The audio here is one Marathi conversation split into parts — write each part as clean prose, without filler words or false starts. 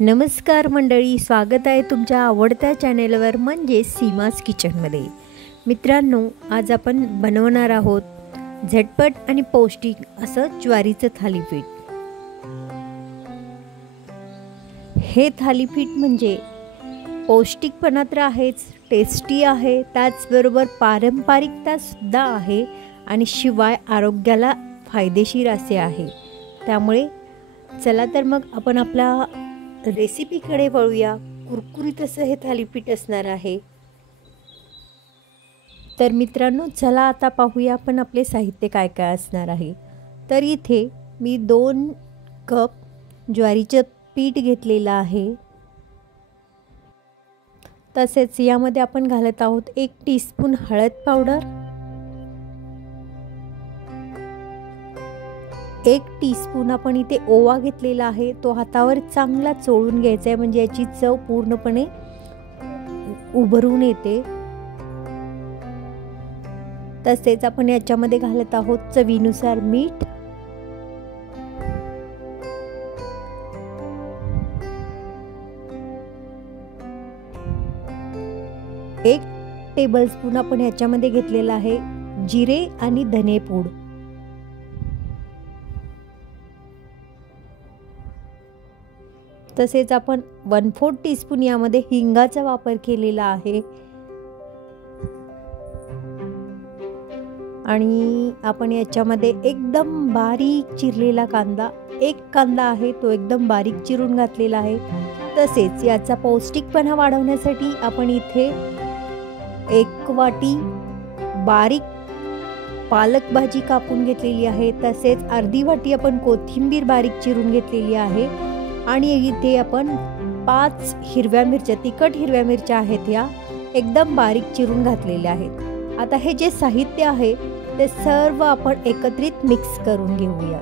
नमस्कार मंडळी, स्वागत आहे तुमच्या आवडत्या चॅनेलवर म्हणजे सीमास किचनमध्ये। मित्रांनो, आज आपण बनवणार आहोत झटपट आणि पौष्टिक असं ज्वारीचं थालीपीठ। हे थालीपीठ म्हणजे पौष्टिकपणा तर आहेच, टेस्टी आहे, त्याचबरोबर पारंपरिकता सुद्धा आहे आणि शिवाय आरोग्याला फायदेशीर असे आहे। त्यामुळे चला तर मग आपण आपल्या रेसिपीकडे वळूया। कुरकुरीत असं हे थालीपीठ असणार आहे। तर मित्रांनो, चला आता पाहूया आपण आपले साहित्य काय काय असणार आहे। तर इथे मी 2 कप ज्वारीचं पीठ घेतलेलं आहे। तसेच यामध्ये आपण घालत आहोत 1 टीस्पून हळद पावडर, 1 टीस्पून आपण इथे ओवा घेतलेला आहे। तो हातावर चांगला चोळून घ्यायचा आहे, म्हणजे याची चव पूर्णपणे उभरून येते। तसेच आपण याच्यामध्ये घालत आहोत चवीनुसार मीठ, एक टेबलस्पून आपण याच्यामध्ये घेतलेला आहे जिरे आणि धने पूड, तसेच आपण 1/4 टीस्पून यामध्ये हिंगाचा वापर केलेला आहे। आणि आपण याच्यामध्ये एकदम बारीक चिरलेला कांदा, 1 कांदा आहे तो एकदम बारीक चिरून घातलेला आहे। तसेच याचा पौष्टिकपणा वाढवण्यासाठी आपण इथे 1 वाटी बारीक पालक भाजी कापून घेतलेली आहे। तसेच अर्धी वाटी आपण कोथिंबीर बारीक चिरून घेतलेली आहे। आणि इथे आपण 5 हिरव्या मिरच्या, तिखट हिरव्या मिरच्या आहेत, या एकदम बारीक चिरून घातलेल्या आहेत। आता हे जे साहित्य आहे ते सर्व आपण एकत्रित मिक्स करून घेऊया।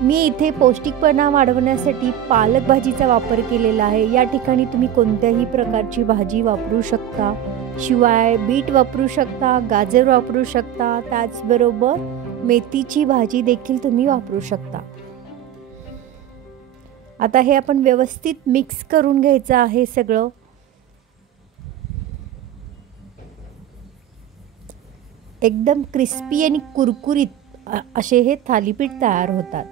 मी इथे पौष्टिकपणा वाढवण्यासाठी पालक भाजीचा वापर केलेला आहे। या ठिकाणी तुम्ही कोणत्याही प्रकारची भाजी वापरू शकता, शिवाय बीट वापरू शकता, गाजर वापरू शकता, त्याचबरोबर मेथीची भाजी देखील तुम्ही वापरू शकता। आता हे आपण व्यवस्थित मिक्स करून घ्यायचं आहे सगळं। एकदम क्रिस्पी आणि कुरकुरीत असे हे थालीपीठ तयार होतात।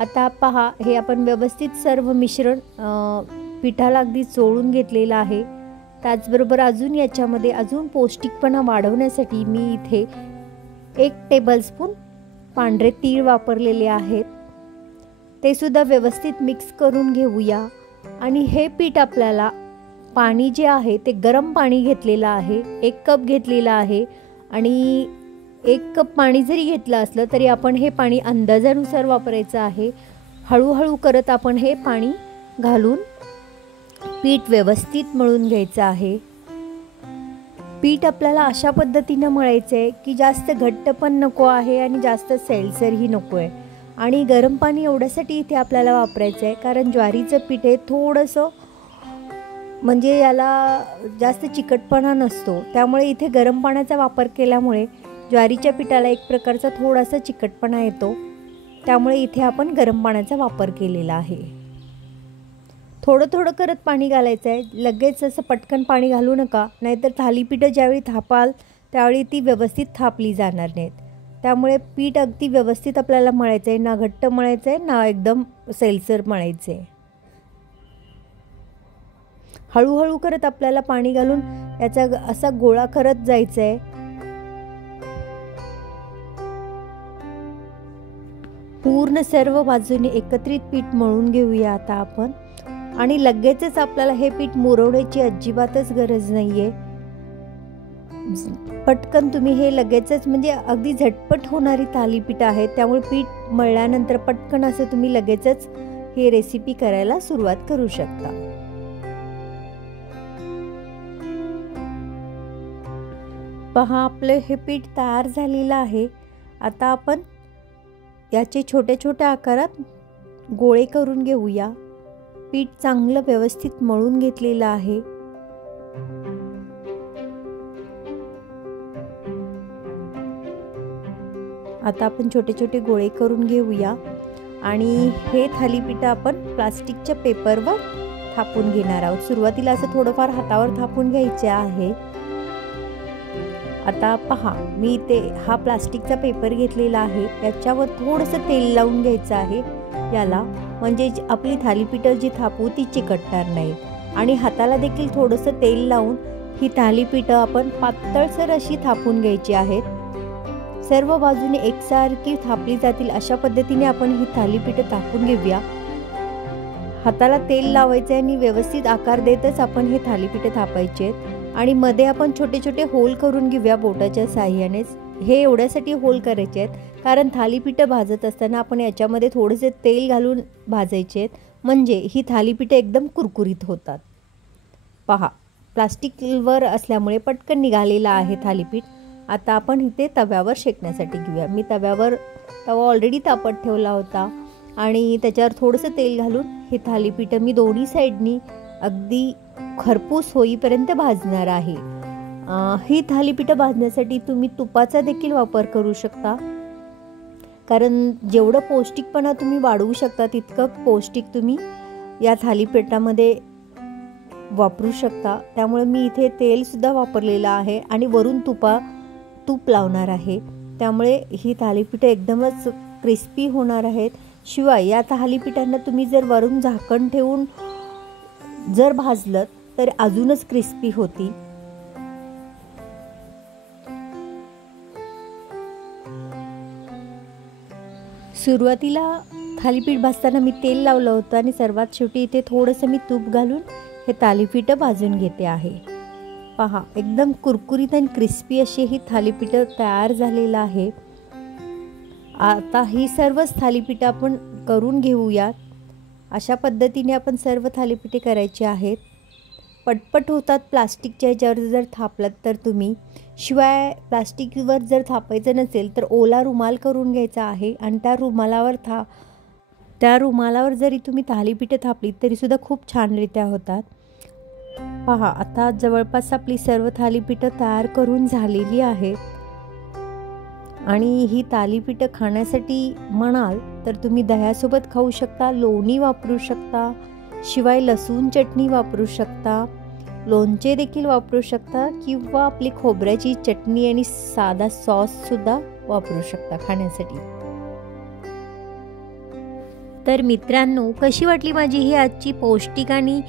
आता पहा, हे आपण व्यवस्थित सर्व मिश्रण पिठाला अगदी चोळून घेतलेलं आहे। त्याचबरोबर अजून याच्यामध्ये अजून पौष्टिकपणा वाढवण्यासाठी मी इथे 1 टेबलस्पून पांढरे तीळ वापरलेले आहेत। ते सुद्धा व्यवस्थित मिक्स करून घेऊया। आणि हे पीठ आपल्याला पाणी जे आहे ते गरम पाणी घेतलेलं आहे, 1 कप घेतलेलं आहे। आणि 1 कप पाणी जरी घेतलं असलं तरी आपण हे पाणी अंदाजानुसार वापरायचं आहे। हळूहळू करत आपण हे पाणी घालून पीठ व्यवस्थित मळून घ्यायचं आहे। पीठ आपल्याला अशा पद्धतीने मळायचं आहे की जास्त घट्ट पण नको आहे आणि जास्त सैलसरही नको आहे। आणि गरम पाणी एवढ्यासाठी इथे आपल्याला वापरायचं आहे कारण ज्वारीचं पीठ हे थोडंसं म्हणजे याला जास्त चिकटपणा नसतो, त्यामुळे इथे गरम पाण्याचा वापर केल्यामुळे ज्वारीच्या पिठाला एक प्रकारचा थोडासा चिकटपणा येतो। त्यामुळे इथे आपण गरम पाण्याचा वापर केलेला आहे। थोडं थोडं करत पाणी घालायचं आहे, लगेच असं पटकन पाणी घालू नका, नाहीतर थालीपीठ ज्यावेळी थापाल त्यावेळी ती व्यवस्थित थापली जाणार नाहीत। त्यामुळे पीठ अगदी व्यवस्थित आपल्याला मळायचं आहे, ना घट्ट मळायचं आहे ना एकदम सैलसर मळायचं आहे। हळूहळू करत आपल्याला पाणी घालून याचा असा गोळा करत जायचा आहे। पूर्ण सर्व बाजूने एकत्रित पीठ मळून घेऊया आता आपण। आणि लगेचच आपल्याला हे पीठ मुरवण्याची अजिबातच गरज नाहीये। पटकन तुम्ही हे लगेचच, म्हणजे अगदी झटपट होणारी थालीपीठ आहे, त्यामुळे पीठ मळल्यानंतर पटकन असं तुम्ही लगेचच हे रेसिपी करायला सुरुवात करू शकता। पहा, आपलं हे पीठ तयार झालेलं आहे। आता आपण याचे छोट्या छोट्या आकारात गोळे करून घेऊया। पीठ चांगलं व्यवस्थित मळून घेतलेलं आहे। आता आपण छोटे छोटे गोळे करून घेऊया। आणि हे थालीपीठ आपण प्लास्टिकच्या पेपरवर थापून घेणार आहोत। सुरुवातीला असं थोडंफार हातावर थापून घ्यायचे आहे। आता पहा, मी इथे हा प्लास्टिकचा पेपर घेतलेला आहे, याच्यावर थोडंसं तेल लावून घ्यायचं आहे याला, म्हणजे आपली थालीपीठं जी थापू ती चिकटणार नाही। आणि हाताला देखील थोडंसं तेल लावून ही थालीपीठं आपण पातळसर अशी थापून घ्यायची आहेत। सर्व बाजूने एकसारखी थापली जातील अशा पद्धतीने आपण ही थालीपीठं थापून घेऊया। हाताला तेल लावायचे आणि व्यवस्थित आकार देतच आपण हे थालीपीठं थापायचे आहेत। आणि मध्ये आपण छोटे छोटे होल करून घेऊया बोटाच्या साहाय्यानेच। हे एवढ्यासाठी होल करायचे आहेत कारण थालीपीठं भाजत असताना आपण याच्यामध्ये थोडेसे तेल घालून भाजायचे आहेत, म्हणजे ही थालीपीठं एकदम कुरकुरीत होतात। पहा, प्लास्टिकवर असल्यामुळे पटकन निघालेला आहे थालीपीठ। आता आपण इथे तव्यावर शेकण्यासाठी घेऊया। मी तव्यावर तवा ऑलरेडी तापत ठेवला होता आणि त्याच्यावर थोडंसं तेल घालून हे थालीपीठं मी दोन्ही साईडनी अगदी खरपूस होईपर्यंत भाजणार आहे। ही थालीपीठं भाजण्यासाठी तुम्ही तुपाचा देखील वापर करू शकता, कारण जेवढं पौष्टिकपणा तुम्ही वाढवू शकता तितकं पौष्टिक तुम्ही या थालीपीठामध्ये वापरू शकता। त्यामुळे मी इथे तेलसुद्धा वापरलेलं आहे आणि वरून तूप लावणार आहे, त्यामुळे ही थालीपीठं एकदमच क्रिस्पी होणार आहेत। शिवाय या थालीपीठांना तुम्ही जर वरून झाकण ठेवून जर भाजलं तर अजूनच क्रिस्पी होती। सुरुवातीला थालीपीठ भाजताना मी तेल लावलं होतं आणि सर्वात शेवटी इथे थोडंसं मी तूप घालून हे थालीपीठं भाजून घेते आहे। पहा, एकदम कुरकुरीत आणि क्रिस्पी अशी ही थालीपीठं तयार झालेलं आहे। आता ही सर्वच थालीपीठं आपण करून घेऊयात। अशा पद्धतीने आपण सर्व थालीपीठे करायची आहेत। पटपट होतात प्लास्टिकच्या ह्याच्यावर जर थापलात तर तुम्ही। शिवाय प्लास्टिकवर जर थापायचं नसेल तर ओला रुमाल करून घ्यायचा आहे आणि त्या रुमालावर जरी तुम्ही थालीपीठे थापलीत तरीसुद्धा खूप छानरित्या होतात। पहा, आता जवळपास आपली सर्व थालीपीठं तयार करून झालेली आहेत आणि ही थालीपीठं खाण्यासाठी म्हणाल तर तुम्ही दह्यासोबत खाऊ शकता, लोणी वापरू शकता, शिवाय लसूण चटणी वापरू शकता, लोणचे देखील वापरू शकता किंवा आपली खोबऱ्याची चटणी आणि साधा सॉससुद्धा वापरू शकता खाण्यासाठी। तर मित्रांनो, कशी वाटली माझी ही आजची पौष्टिक आणि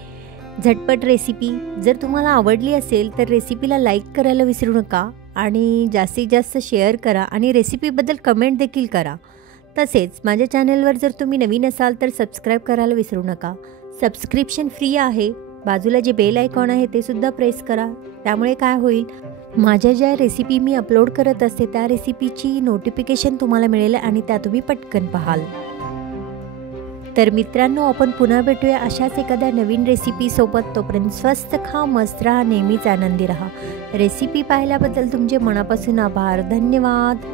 झटपट रेसिपी? जर तुम्हाला आवडली असेल तर रेसिपीला लाईक करायला विसरू नका आणि जास्तीत जास्त शेअर करा आणि रेसिपीबद्दल कमेंट देखील करा। तसेच माझ्या चॅनलवर जर तुम्ही नवीन असाल तर सबस्क्राईब करायला विसरू नका। सबस्क्रिप्शन फ्री आहे। बाजूला जे बेल आयकॉन आहे ते सुद्धा प्रेस करा, त्यामुळे काय होईल, माझ्या ज्या रेसिपी मी अपलोड करत असते त्या रेसिपीची नोटिफिकेशन तुम्हाला मिळेल आणि त्या तुम्ही पटकन पाहाल। तर मित्रांनो, आपण पुन्हा भेटूया अशाच एखाद्या नवीन रेसिपीसोबत। तोपर्यंत स्वस्त खा, मस्त राहा, नेहमीच आनंदी राहा। रेसिपी पाहिल्याबद्दल तुमचे मनापासून आभार, धन्यवाद।